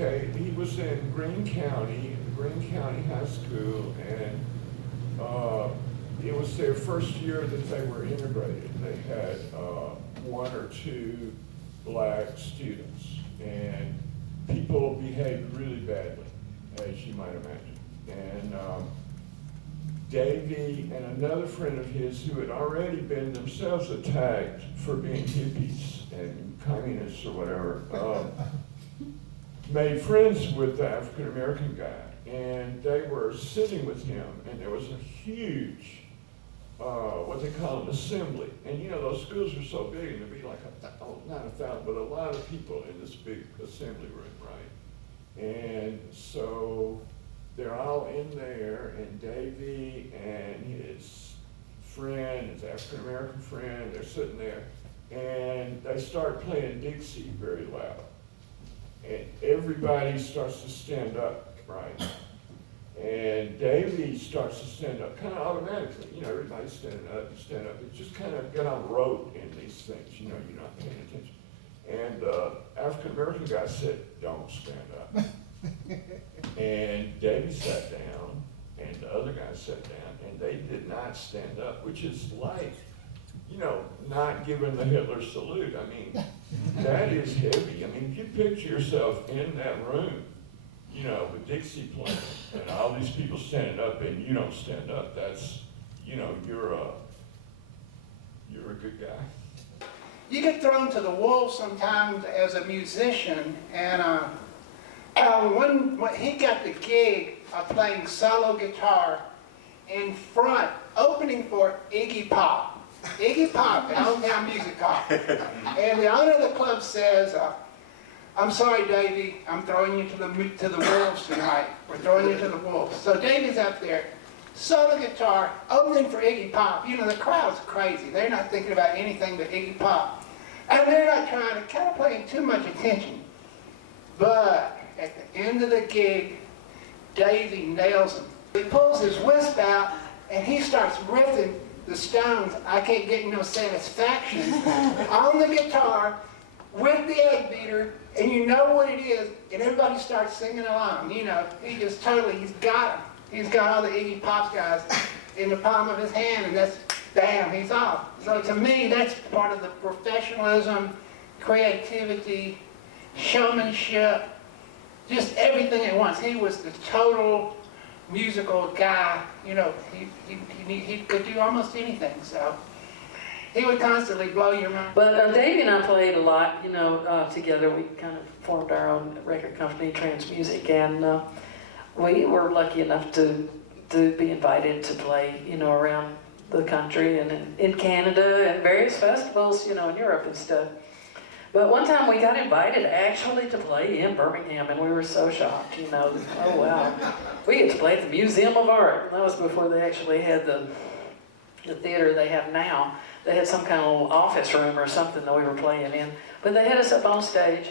Okay, he was in Greene County, Greene County High School, and it was their first year that they were integrated. They had one or two black students, and people behaved really badly, as you might imagine. And Davey and another friend of his who had already been themselves attacked for being hippies and communists or whatever, made friends with the African American guy, and they were sitting with him, and there was a huge, what they call an assembly. And you know, those schools are so big, and there'd be like, not 1,000, but a lot of people in this big assembly room, right? And so they're all in there, and Davey and his friend, his African American friend, they're sitting there, and they start playing Dixie very loud. And everybody starts to stand up, right? And Davey starts to stand up kind of automatically. You know, everybody's standing up, you stand up. It just kind of got on rote in these things, you know, you're not paying attention. And the African-American guy said, don't stand up. And Davey sat down, and the other guy sat down, and they did not stand up, which is like, you know, not giving the Hitler salute. I mean, that is heavy. I mean, you picture yourself in that room, you know, with Dixie playing, and all these people standing up, and you don't stand up. That's, you know, you're a good guy. You get thrown to the wolves sometimes as a musician, and when he got the gig of playing solo guitar in front, opening for Iggy Pop. Iggy Pop at Hometown Music Hall. And the owner of the club says, I'm sorry, Davey, I'm throwing you to the wolves tonight. We're throwing you to the wolves. So Davey's up there, solo guitar, opening for Iggy Pop. You know, the crowd's crazy. They're not thinking about anything but Iggy Pop. And they're not trying to, kind of paying too much attention. But at the end of the gig, Davey nails him. He pulls his wisp out, and he starts riffing the Stones, I Can't Get No Satisfaction, on the guitar with the egg beater, and you know what it is, and everybody starts singing along. You know, he just totally, he's got them. He's got all the Iggy Pop guys in the palm of his hand, and that's, bam, he's off. So to me, that's part of the professionalism, creativity, showmanship, just everything at once. He was the total musical guy. You know, he could do almost anything, so he would constantly blow your mind. But Davey and I played a lot, you know, together. We kind of formed our own record company, Trans Music, and we were lucky enough to be invited to play, you know, around the country and in Canada and various festivals, you know, in Europe and stuff. But one time we got invited actually to play in Birmingham, and we were so shocked, you know, oh wow. We get to play at the Museum of Art. That was before they actually had the theater they have now. They had some kind of little office room or something that we were playing in. But they had us up on stage,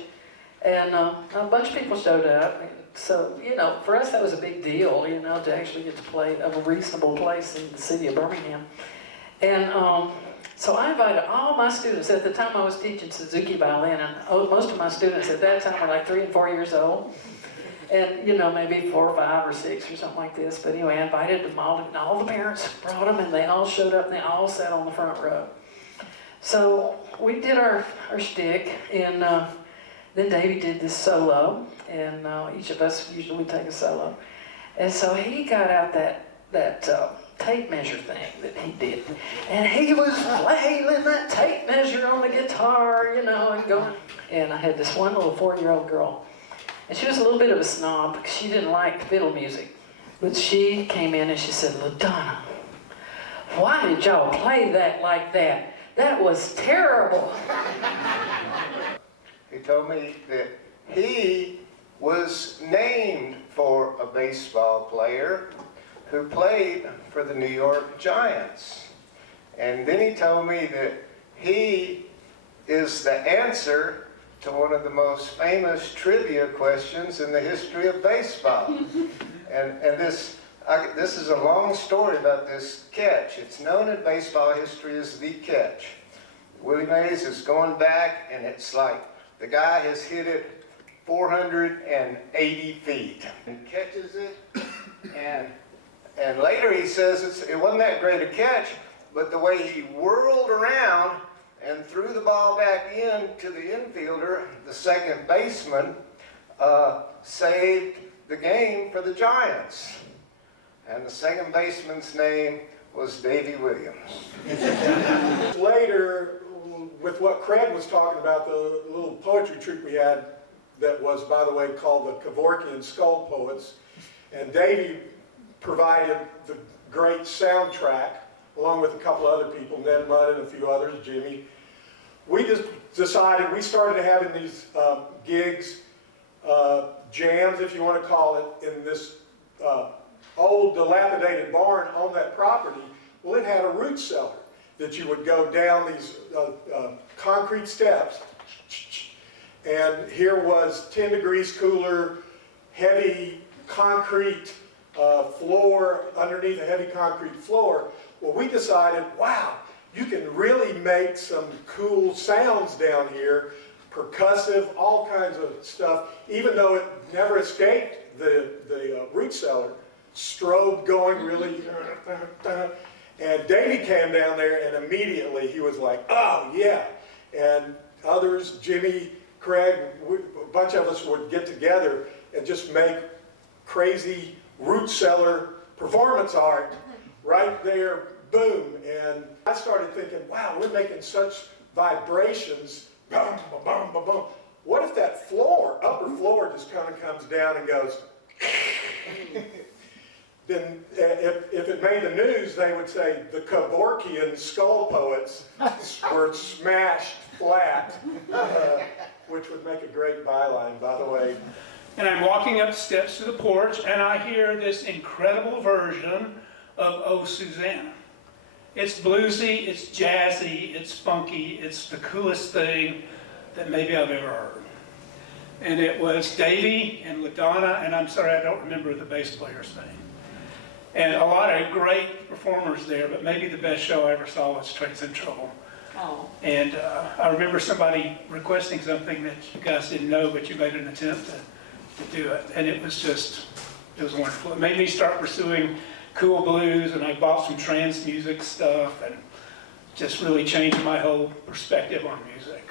and a bunch of people showed up. So, you know, for us that was a big deal, you know, to actually get to play at a reasonable place in the city of Birmingham. And so I invited all my students. At the time I was teaching Suzuki violin, and most of my students at that time were like 3 and 4 years old. And, you know, maybe 4 or 5 or 6 or something like this. But anyway, I invited them all, and all the parents brought them, and they all showed up, and they all sat on the front row. So we did our shtick, and then Davey did this solo, and each of us usually would take a solo. And so he got out that tape measure thing that he did, and he was flailing that tape measure on the guitar, you know, and going. And I had this one little 4-year-old girl, and she was a little bit of a snob because she didn't like fiddle music. But she came in and she said, LaDonna, why did y'all play that like that? That was terrible. He told me that he was named for a baseball player who played for the New York Giants. And then he told me that he is the answer to one of the most famous trivia questions in the history of baseball. and this is a long story about this catch. It's known in baseball history as the catch. Willie Mays is going back, and it's like the guy has hit it 480 feet. And catches it, and later he says it wasn't that great a catch, but the way he whirled around and threw the ball back in to the infielder, the second baseman, saved the game for the Giants. And the second baseman's name was Davey Williams. Later, with what Craig was talking about, the little poetry troupe we had that was, by the way, called the Kevorkian Skull Poets, and Davey provided the great soundtrack, along with a couple other people, Ned Mudd and a few others, Jimmy. We just decided, we started having these gigs, jams, if you want to call it, in this old dilapidated barn on that property. Well, it had a root cellar that you would go down these concrete steps, and here was 10 degrees cooler, heavy concrete floor underneath a heavy concrete floor. Well, we decided, wow, you can really make some cool sounds down here, percussive, all kinds of stuff, even though it never escaped the root cellar. Strobe going really, and Davey came down there and immediately he was like, oh yeah. And others, Jimmy, Craig, a bunch of us would get together and just make crazy root cellar performance art right there, boom. And I started thinking, wow, we're making such vibrations, boom, boom, boom, boom. What if that floor, upper floor, just kind of comes down and goes, then if it made the news, they would say the Kevorkian Skull Poets were smashed flat, which would make a great byline, by the way. And I'm walking up the steps to the porch, and I hear this incredible version of Oh Susanna. It's bluesy, it's jazzy, it's funky, it's the coolest thing that maybe I've ever heard. And it was Davey and LaDonna, and I'm sorry, I don't remember the bass player's name. And a lot of great performers there, but maybe the best show I ever saw was Trains in Trouble. Oh. And I remember somebody requesting something that you guys didn't know, but you made an attempt to do it. And it was wonderful. It made me start pursuing cool blues, and I bought some trance music stuff, and just really changed my whole perspective on music.